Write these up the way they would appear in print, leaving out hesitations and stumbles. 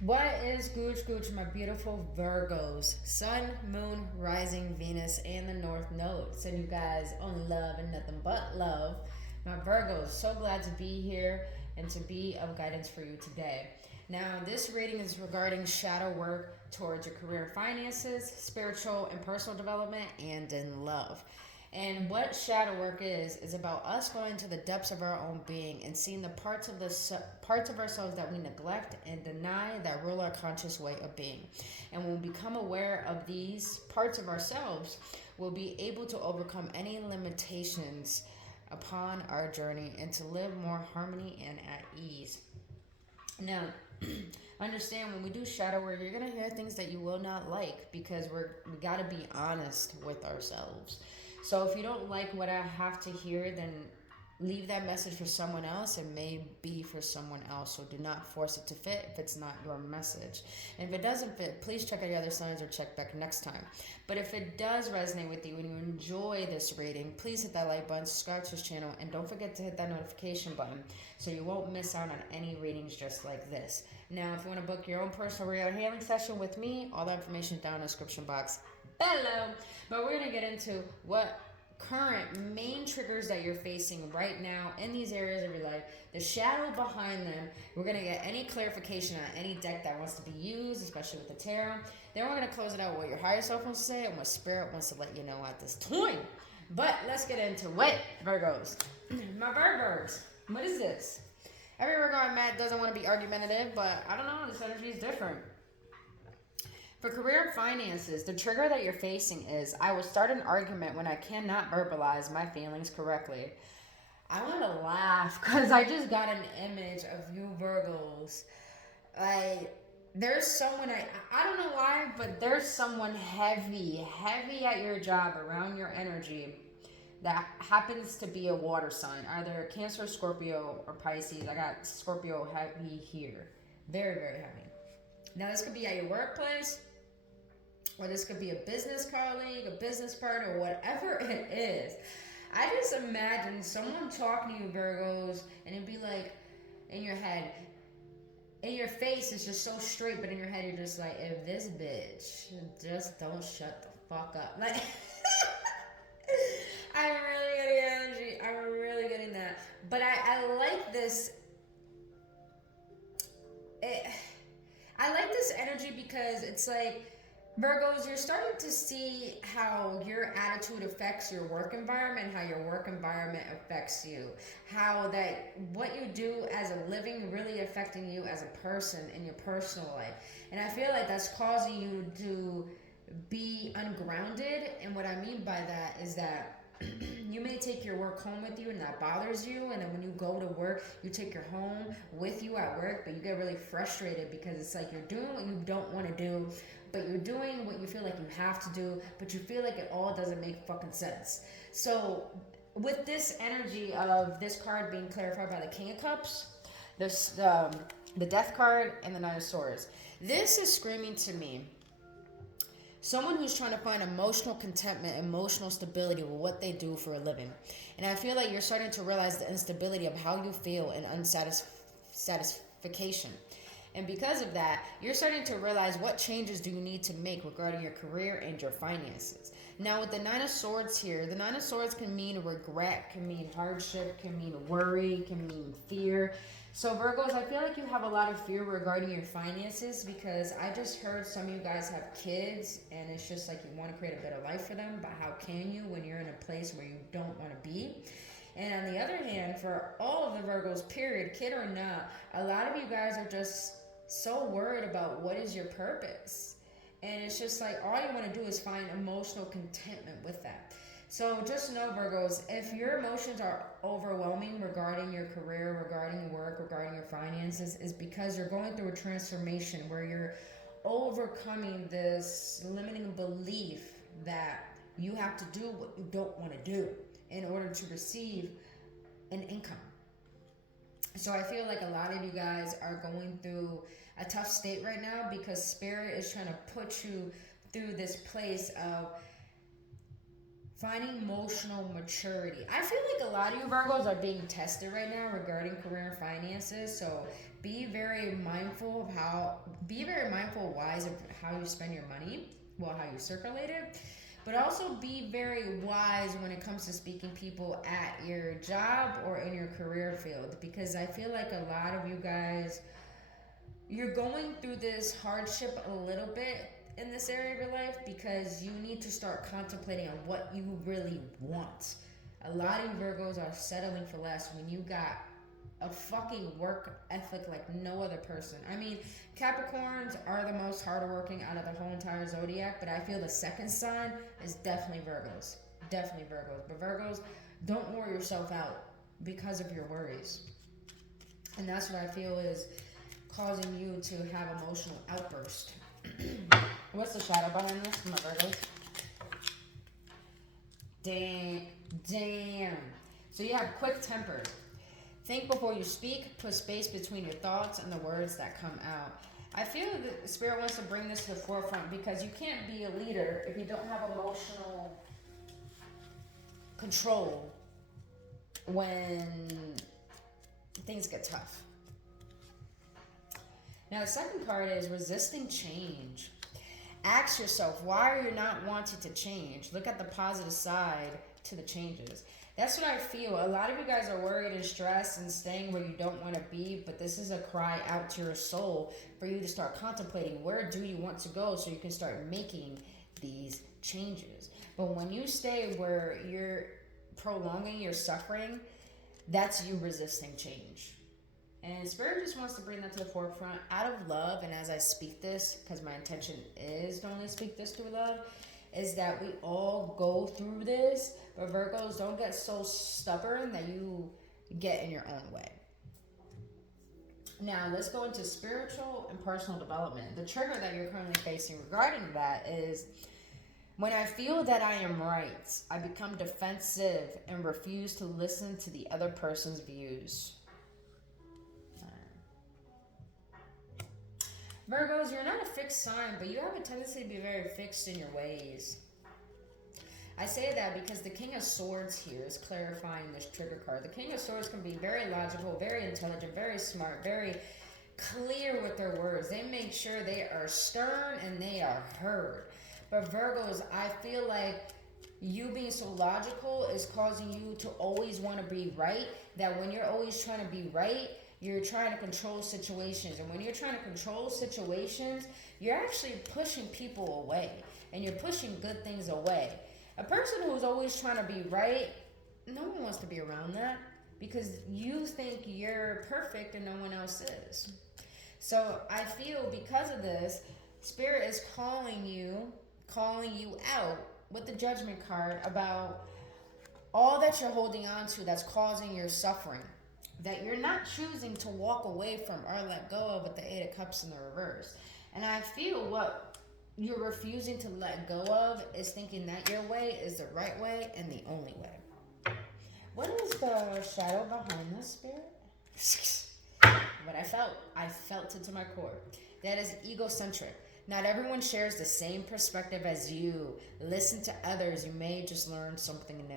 What is Gooch, my beautiful Virgos? Sun, Moon, Rising, Venus, and the North Node. Send you guys on love and nothing but love. My Virgos, so glad to be here and to be of guidance for you today. Now, this reading is regarding shadow work towards your career and finances, spiritual and personal development, and in love. And what shadow work is about us going to the depths of our own being and seeing the parts of ourselves that we neglect and deny that rule our conscious way of being. And when we become aware of these parts of ourselves, we'll be able to overcome any limitations upon our journey and to live more harmony and at ease. Now, understand when we do shadow work, you're gonna hear things that you will not like because we gotta be honest with ourselves. So if you don't like what I have to hear, then leave that message for someone else. It may be for someone else. So do not force it to fit if it's not your message. And if it doesn't fit, please check out your other signs or check back next time. But if it does resonate with you and you enjoy this reading, please hit that like button, subscribe to this channel, and don't forget to hit that notification button so you won't miss out on any readings just like this. Now, if you want to book your own personal real healing session with me, all the information down in the description box below. But we're going to get into what current main triggers that you're facing right now in these areas of your life, the shadow behind them. We're going to get any clarification on any deck that wants to be used, especially with the tarot. Then we're going to close it out with what your higher self wants to say and what spirit wants to let you know at this time. But let's get into it, Virgos. My Virgos, what is this? Every Virgo I met doesn't want to be argumentative, but I don't know, this energy is different. For career and finances, the trigger that you're facing is I will start an argument when I cannot verbalize my feelings correctly. I want to laugh because I just got an image of you Virgos. Like, there's someone, I don't know why, but there's someone heavy at your job around your energy that happens to be a water sign, either Cancer, Scorpio, or Pisces. I got Scorpio heavy here. Very, very heavy. Now, this could be at your workplace, or this could be a business colleague, a business partner, whatever it is. I just imagine someone talking to you, Virgos, and it'd be like, in your head, in your face, it's just so straight, but in your head, you're just like, if this bitch just don't shut the fuck up. Like, I'm really getting energy. I'm really getting that. But I like this. I like this energy because it's like, Virgos, you're starting to see how your attitude affects your work environment, how your work environment affects you, how that what you do as a living really affecting you as a person in your personal life. And I feel like that's causing you to be ungrounded. And what I mean by that is that you may take your work home with you and that bothers you, and then when you go to work you take your home with you at work, but you get really frustrated because it's like you're doing what you don't want to do, but you're doing what you feel like you have to do, but you feel like it all doesn't make fucking sense. So with this energy of this card being clarified by the King of Cups, this the Death card, and the Nine of Swords, this is screaming to me someone who's trying to find emotional contentment, emotional stability with what they do for a living. And I feel like you're starting to realize the instability of how you feel and unsatisfaction. And because of that, you're starting to realize what changes do you need to make regarding your career and your finances. Now, with the Nine of Swords here, the Nine of Swords can mean regret, can mean hardship, can mean worry, can mean fear. So Virgos, I feel like you have a lot of fear regarding your finances because I just heard some of you guys have kids and it's just like you want to create a better life for them, but how can you when you're in a place where you don't want to be? And on the other hand, for all of the Virgos, period, kid or not, a lot of you guys are just so worried about what is your purpose. And it's just like all you want to do is find emotional contentment with that. So just know, Virgos, if your emotions are overwhelming regarding your career, regarding your work, regarding your finances, is because you're going through a transformation where you're overcoming this limiting belief that you have to do what you don't want to do in order to receive an income. So I feel like a lot of you guys are going through a tough state right now because Spirit is trying to put you through this place of Finding emotional maturity. I feel like a lot of you Virgos are being tested right now regarding career and finances. So be very mindful wise of how you spend your money, well, how you circulate it. But also be very wise when it comes to speaking people at your job or in your career field. Because I feel like a lot of you guys, you're going through this hardship a little bit in this area of your life because you need to start contemplating on what you really want. A lot of you Virgos are settling for less when you got a fucking work ethic like no other person. I mean, Capricorns are the most hardworking out of the whole entire zodiac, but I feel the second sign is definitely Virgos. Definitely Virgos. But Virgos, don't wear yourself out because of your worries. And that's what I feel is causing you to have emotional outburst. What's the shadow behind this, my Virgos? Damn. So you have quick temper. Think before you speak. Put space between your thoughts and the words that come out. I feel that Spirit wants to bring this to the forefront because you can't be a leader if you don't have emotional control when things get tough. Now, the second card is resisting change. Ask yourself, why are you not wanting to change? Look at the positive side to the changes. That's what I feel. A lot of you guys are worried and stressed and staying where you don't want to be, but this is a cry out to your soul for you to start contemplating where do you want to go so you can start making these changes. But when you stay where you're prolonging your suffering, that's you resisting change. And Spirit just wants to bring that to the forefront out of love. And as I speak this, because my intention is to only speak this through love, is that we all go through this. But Virgos, don't get so stubborn that you get in your own way. Now, let's go into spiritual and personal development. The trigger that you're currently facing regarding that is when I feel that I am right, I become defensive and refuse to listen to the other person's views. Virgos, you're not a fixed sign, but you have a tendency to be very fixed in your ways. I say that because the King of Swords here is clarifying this trigger card. The King of Swords can be very logical, very intelligent, very smart, very clear with their words. They make sure they are stern and they are heard. But Virgos, I feel like you being so logical is causing you to always want to be right, that when you're always trying to be right, you're trying to control situations. And when you're trying to control situations, you're actually pushing people away. And you're pushing good things away. A person who's always trying to be right, no one wants to be around that. Because you think you're perfect and no one else is. So I feel because of this, Spirit is calling you out with the Judgment card about all that you're holding on to that's causing your suffering. That you're not choosing to walk away from or let go of with the Eight of Cups in the reverse. And I feel what you're refusing to let go of is thinking that your way is the right way and the only way. What is the shadow behind this, Spirit? What I felt it to my core. That is egocentric. Not everyone shares the same perspective as you. Listen to others. You may just learn something new.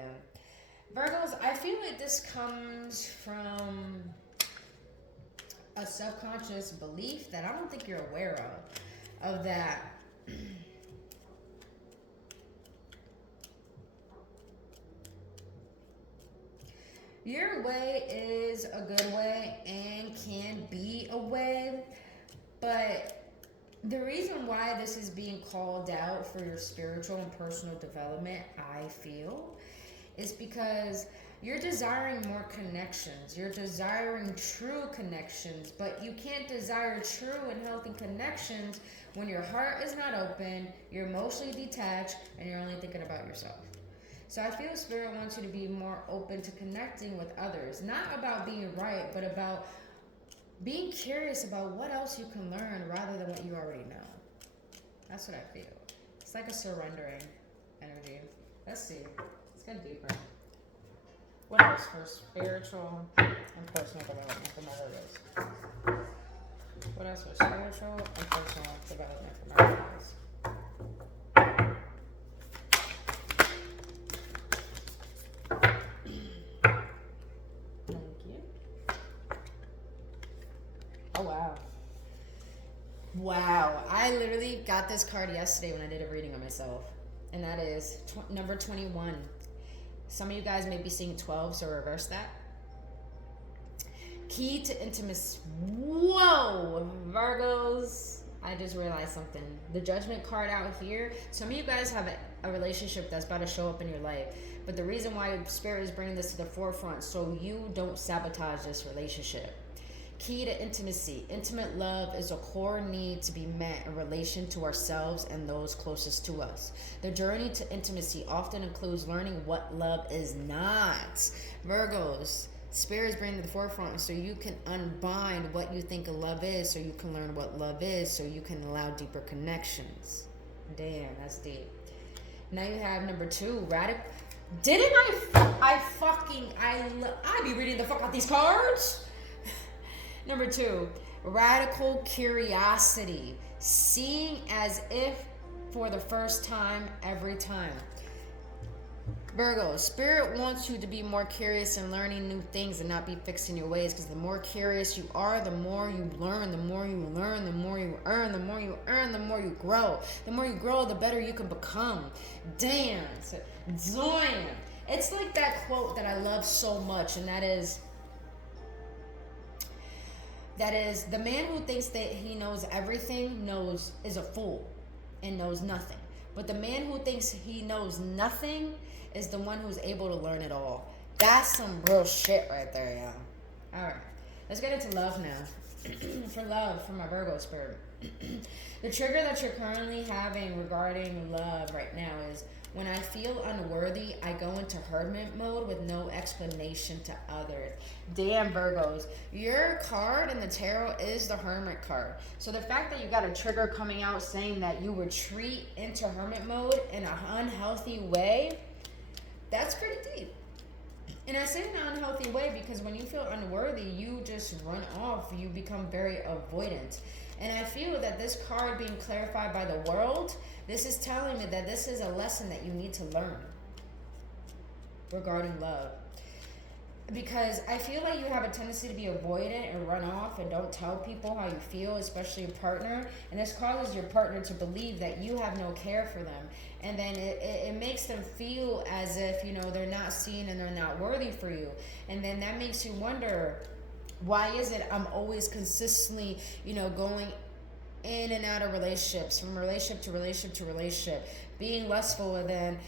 Virgos, I feel like this comes from a subconscious belief that I don't think you're aware of that. Your way is a good way and can be a way, but the reason why this is being called out for your spiritual and personal development, I feel, is because you're desiring more connections. You're desiring true connections, but you can't desire true and healthy connections when your heart is not open, you're emotionally detached, and you're only thinking about yourself. So I feel Spirit wants you to be more open to connecting with others. Not about being right, but about being curious about what else you can learn rather than what you already know. That's what I feel. It's like a surrendering energy. Let's see. Let's get deeper. What else for spiritual and personal development for my Virgos? What else for spiritual and personal development for my Virgos? Wow, I literally got this card yesterday when I did a reading on myself, and that is number 21. Some of you guys may be seeing 12, so reverse that. Key to intimacy. Whoa, Virgos. I just realized something. The judgment card out here. Some of you guys have a relationship that's about to show up in your life. But the reason why Spirit is bringing this to the forefront, so you don't sabotage this relationship. Key to intimacy. Intimate love is a core need to be met in relation to ourselves and those closest to us. The journey to intimacy often includes learning what love is not. Virgos, Spirit is bringing to the forefront so you can unbind what you think love is, so you can learn what love is, so you can allow deeper connections. Damn, that's deep. Now you have number 2, radical. Didn't I be reading the fuck out these cards? Number 2, radical curiosity. Seeing as if for the first time every time. Virgo, Spirit wants you to be more curious and learning new things and not be fixed in your ways, because the more curious you are, the more you learn, the more you learn, the more you earn, the more you earn, the more you grow. The more you grow, the better you can become. Damn. It's like that quote that I love so much, and that is, the man who thinks that he knows everything is a fool and knows nothing. But the man who thinks he knows nothing is the one who's able to learn it all. That's some real shit right there, y'all. All right, let's get into love now. For love, for my Virgo spirit. The trigger that you're currently having regarding love right now is, when I feel unworthy, I go into hermit mode with no explanation to others. Damn, Virgos. Your card in the tarot is the hermit card. So the fact that you got a trigger coming out saying that you retreat into hermit mode in an unhealthy way, that's pretty deep. And I say in an unhealthy way because when you feel unworthy, you just run off. You become very avoidant. And I feel that this card being clarified by the world, this is telling me that this is a lesson that you need to learn regarding love. Because I feel like you have a tendency to be avoidant and run off and don't tell people how you feel, especially your partner. And this causes your partner to believe that you have no care for them. And then it makes them feel as if, they're not seen and they're not worthy for you. And then that makes you wonder, why is it I'm always consistently, going in and out of relationships, from relationship to relationship to relationship, being lustful, and then,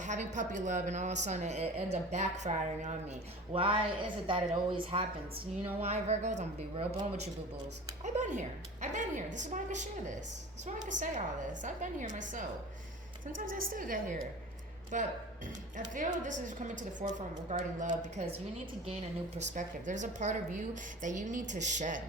having puppy love, and all of a sudden it ends up backfiring on me. Why is it that it always happens? You know why, Virgos? I'm going to be real blunt with you, boo-boos. I've been here. This is why I can share this. This is why I can say all this. I've been here myself. Sometimes I still get here. But I feel this is coming to the forefront regarding love because you need to gain a new perspective. There's a part of you that you need to shed.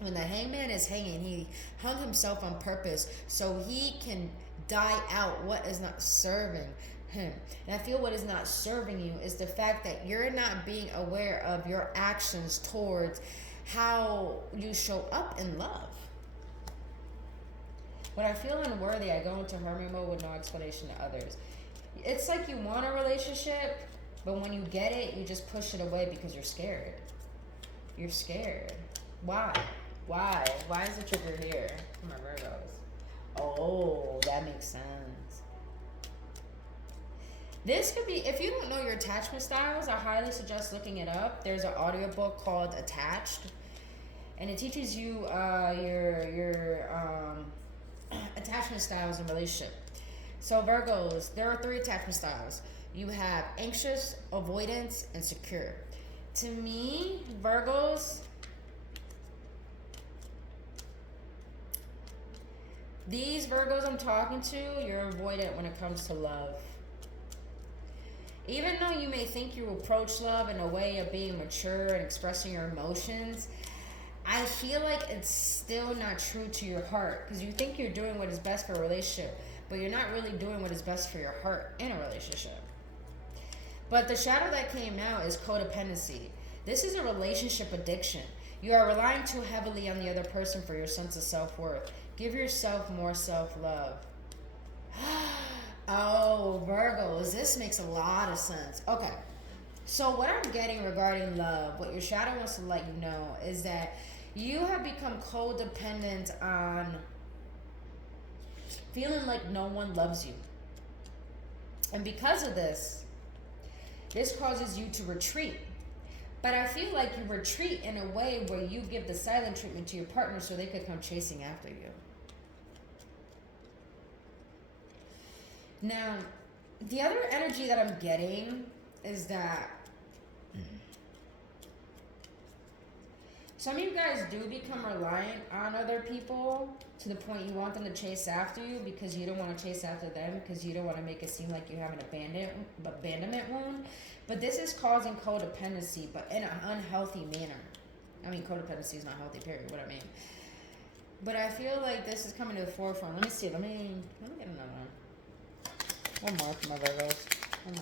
When the hangman is hanging, he hung himself on purpose so he can die out what is not serving him. And I feel what is not serving you is the fact that you're not being aware of your actions towards how you show up in love. When I feel unworthy, I go into hermit mode with no explanation to others. It's like you want a relationship, but when you get it, you just push it away because you're scared. You're scared. Why? Why is the trigger here for my Virgos? Oh, that makes sense. This could be, if you don't know your attachment styles, I highly suggest looking it up. There's an audiobook called Attached, and it teaches you your attachment styles in relationship. So Virgos, there are 3 attachment styles. You have anxious, avoidance, and secure. To me, Virgos, these Virgos I'm talking to, you're avoidant when it comes to love. Even though you may think you approach love in a way of being mature and expressing your emotions, I feel like it's still not true to your heart because you think you're doing what is best for a relationship, but you're not really doing what is best for your heart in a relationship. But the shadow that came out is codependency. This is a relationship addiction. You are relying too heavily on the other person for your sense of self-worth. Give yourself more self-love. Oh, Virgos, this makes a lot of sense. Okay, so what I'm getting regarding love, what your shadow wants to let you know is that You have become codependent on feeling like no one loves you. And because of this causes you to retreat. But I feel like you retreat in a way where you give the silent treatment to your partner so they could come chasing after you. Now, the other energy that I'm getting is that some of you guys do become reliant on other people to the point you want them to chase after you because you don't want to chase after them because you don't want to make it seem like you have an abandonment wound. But this is causing codependency, but in an unhealthy manner. I mean, codependency is not healthy, period, what I mean. But I feel like this is coming to the forefront. Let me see. Let me get another one. One more for my Virgos. One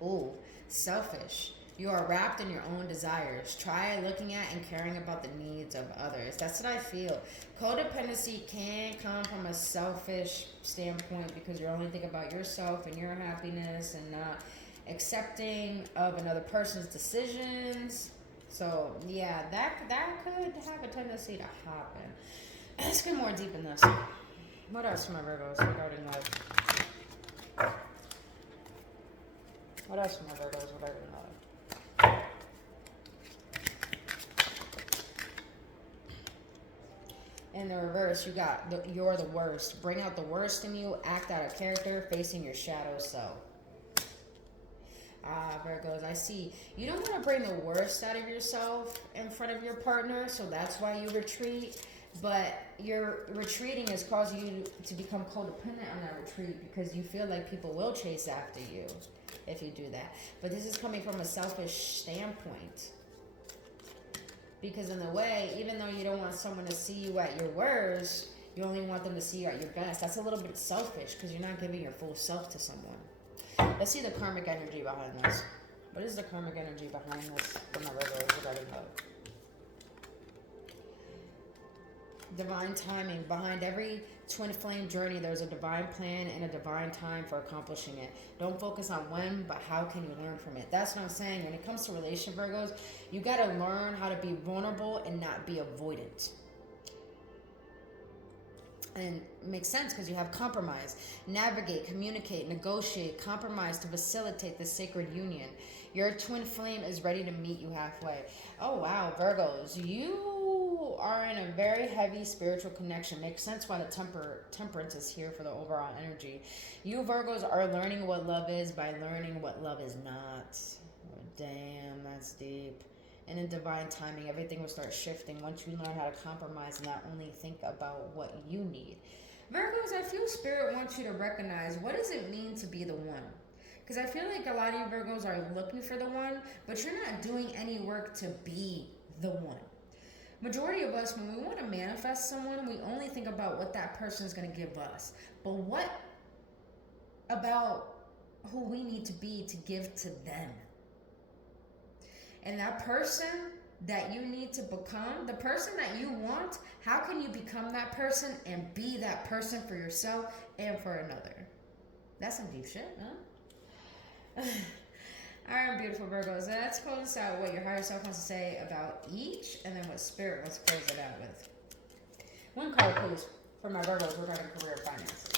more. Ooh, selfish. You are wrapped in your own desires. Try looking at and caring about the needs of others. That's what I feel. Codependency can come from a selfish standpoint because you're only thinking about yourself and your happiness and not accepting of another person's decisions. So, yeah, that could have a tendency to happen. Let's get more deep in this. What else for my Virgos regarding love? What else for my Virgos regarding love? In the reverse, you got you're the worst. Bring out the worst in you, act out of character, facing your shadow self. Virgos, I see. You don't want to bring the worst out of yourself in front of your partner, so that's why you retreat. But your retreating is causing you to become codependent on that retreat because you feel like people will chase after you if you do that. But this is coming from a selfish standpoint. Because in a way, even though you don't want someone to see you at your worst, you only want them to see you at your best. That's a little bit selfish because you're not giving your full self to someone. Let's see the karmic energy behind this. What is the karmic energy behind this for my Virgos regarding love? Divine timing. Behind every twin flame journey, there's a divine plan and a divine time for accomplishing it. Don't focus on when, but how can you learn from it? That's what I'm saying. When it comes to relation, Virgos, you got to learn how to be vulnerable and not be avoidant. And it makes sense because you have compromise. Navigate, communicate, negotiate, compromise to facilitate the sacred union. Your twin flame is ready to meet you halfway. Oh, wow, Virgos, you are in a very heavy spiritual connection. Makes sense why the temperance is here for the overall energy. You Virgos are learning what love is by learning what love is not. Oh, damn, that's deep. And in divine timing, everything will start shifting once you learn how to compromise and not only think about what you need. Virgos, I feel Spirit wants you to recognize, what does it mean to be the one? Because I feel like a lot of you Virgos are looking for the one, but you're not doing any work to be the one. Majority of us, when we want to manifest someone, we only think about what that person is going to give us. But what about who we need to be to give to them? And that person that you need to become, the person that you want, how can you become that person and be that person for yourself and for another? That's some deep shit, huh? All right, beautiful Virgos. Let's close out what your higher self wants to say about each, and then what Spirit wants to close it out with. One card, please, for my Virgos regarding career and finances.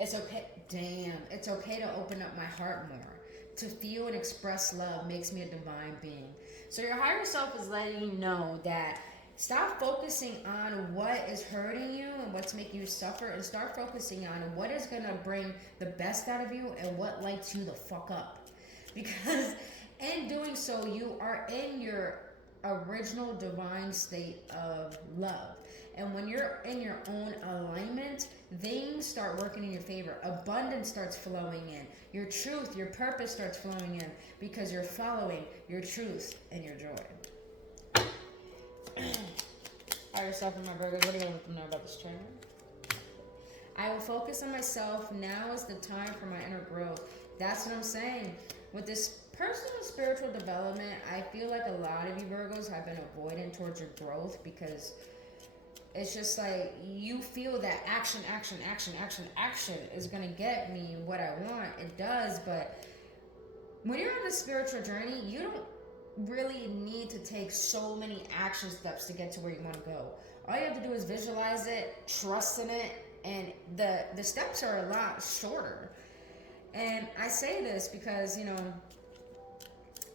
It's okay. Damn. It's okay to open up my heart more. To feel and express love makes me a divine being. So your higher self is letting you know that stop focusing on what is hurting you and what's making you suffer, and start focusing on what is going to bring the best out of you and what lights you the fuck up. Because in doing so, you are in your original divine state of love. And when you're in your own alignment, things start working in your favor. Abundance starts flowing in. Your truth, your purpose starts flowing in because you're following your truth and your joy. Higher self and my Virgos, what do you want to know about this training? I will focus on myself. Now is the time for my inner growth. That's what I'm saying. With this personal spiritual development, I feel like a lot of you Virgos have been avoidant towards your growth because it's just like you feel that action is gonna get me what I want. It does, but when you're on a spiritual journey, you don't really need to take so many action steps to get to where you want to go. All you have to do is visualize it, trust in it, and the steps are a lot shorter. And I say this because, you know,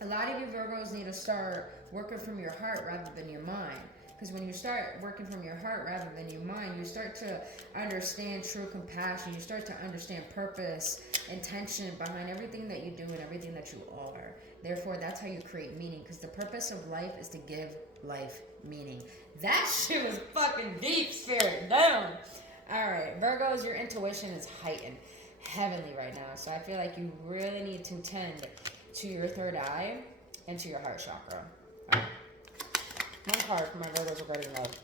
a lot of you Virgos need to start working from your heart rather than your mind. Because when you start working from your heart rather than your mind, you start to understand true compassion. You start to understand purpose, intention behind everything that you do and everything that you are. Therefore, that's how you create meaning. Because the purpose of life is to give life meaning. That shit was fucking deep, spirit. Damn. All right, Virgos, your intuition is heightened heavenly right now. So I feel like you really need to tend to your third eye and to your heart chakra. All right. One card for my Virgos regarding love.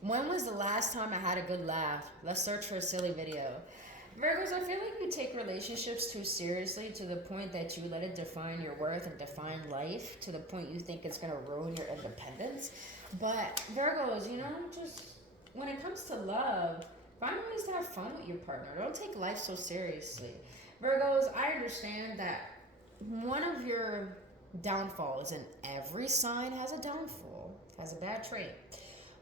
When was the last time I had a good laugh? Let's search for a silly video. Virgos, I feel like you take relationships too seriously to the point that you let it define your worth and define life to the point you think it's going to ruin your independence. But Virgos, you know, just when it comes to love, find ways to have fun with your partner. Don't take life so seriously. Virgos, I understand that one of your downfalls, and every sign has a downfall, has a bad trait.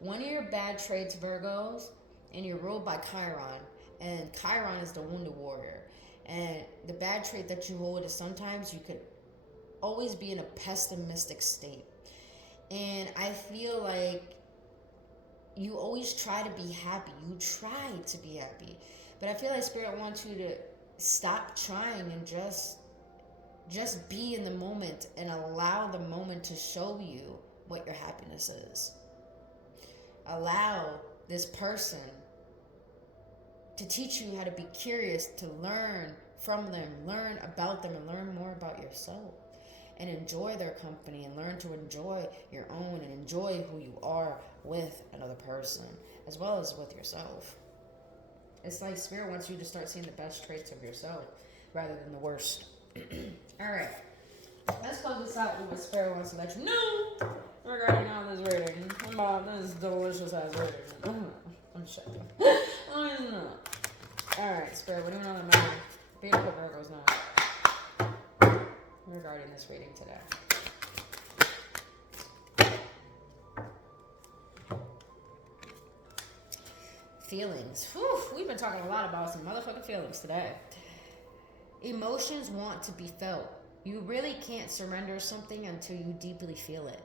One of your bad traits, Virgos, and you're ruled by Chiron, and Chiron is the wounded warrior. And the bad trait that you hold is sometimes you could always be in a pessimistic state. And I feel like you always try to be happy. You try to be happy. But I feel like Spirit wants you to stop trying and just be in the moment and allow the moment to show you what your happiness is. Allow this person to teach you how to be curious, to learn from them, learn about them, and learn more about yourself. And enjoy their company and learn to enjoy your own and enjoy who you are with another person, as well as with yourself. It's like Spirit wants you to start seeing the best traits of yourself rather than the worst. All right, let's close this out with what Spirit wants to let you know regarding all this rating about this delicious ass rating. I'm shaking. All right, Spirit, what do you want to know? Beautiful Virgos now regarding this reading today. Feelings. Whew, we've been talking a lot about some motherfucking feelings today. Emotions want to be felt. You really can't surrender something until you deeply feel it.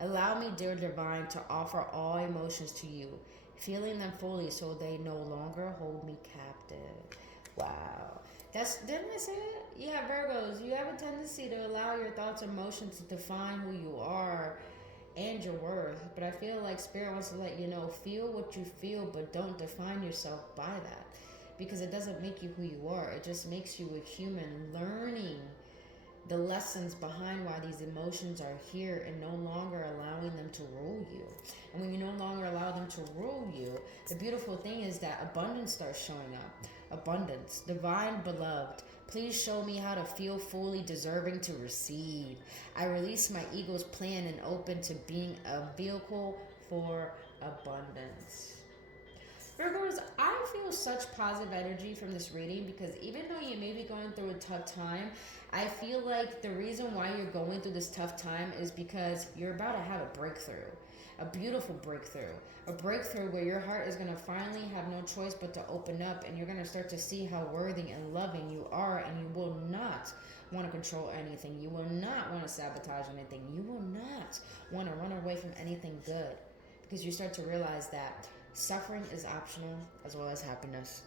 Allow me, dear divine, to offer all emotions to you, feeling them fully so they no longer hold me captive. Wow. Didn't I say it? Yeah, Virgos, you have a tendency to allow your thoughts and emotions to define who you are and your worth. But I feel like Spirit wants to let you know, feel what you feel, but don't define yourself by that. Because it doesn't make you who you are. It just makes you a human learning the lessons behind why these emotions are here and no longer allowing them to rule you. And when you no longer allow them to rule you, the beautiful thing is that abundance starts showing up. Abundance. Divine beloved, please show me how to feel fully deserving to receive. I release my ego's plan and open to being a vehicle for abundance. Virgos, I feel such positive energy from this reading because even though you may be going through a tough time, I feel like the reason why you're going through this tough time is because you're about to have a breakthrough, a beautiful breakthrough, a breakthrough where your heart is going to finally have no choice but to open up, and you're going to start to see how worthy and loving you are, and you will not want to control anything. You will not want to sabotage anything. You will not want to run away from anything good because you start to realize that suffering is optional as well as happiness.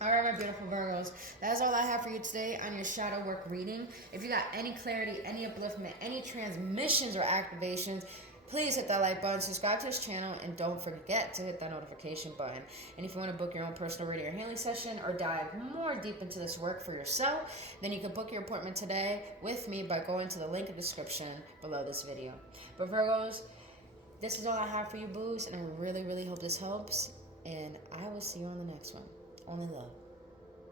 All right, my beautiful Virgos, that's all I have for you today on your shadow work reading. If you got any clarity, any upliftment, any transmissions or activations, please hit that like button, subscribe to this channel, and don't forget to hit that notification button. And if you want to book your own personal reading or healing session or dive more deep into this work for yourself, then you can book your appointment today with me by going to the link in the description below this video. But Virgos, this is all I have for you, boos, and I really, really hope this helps. And I will see you on the next one. Only love.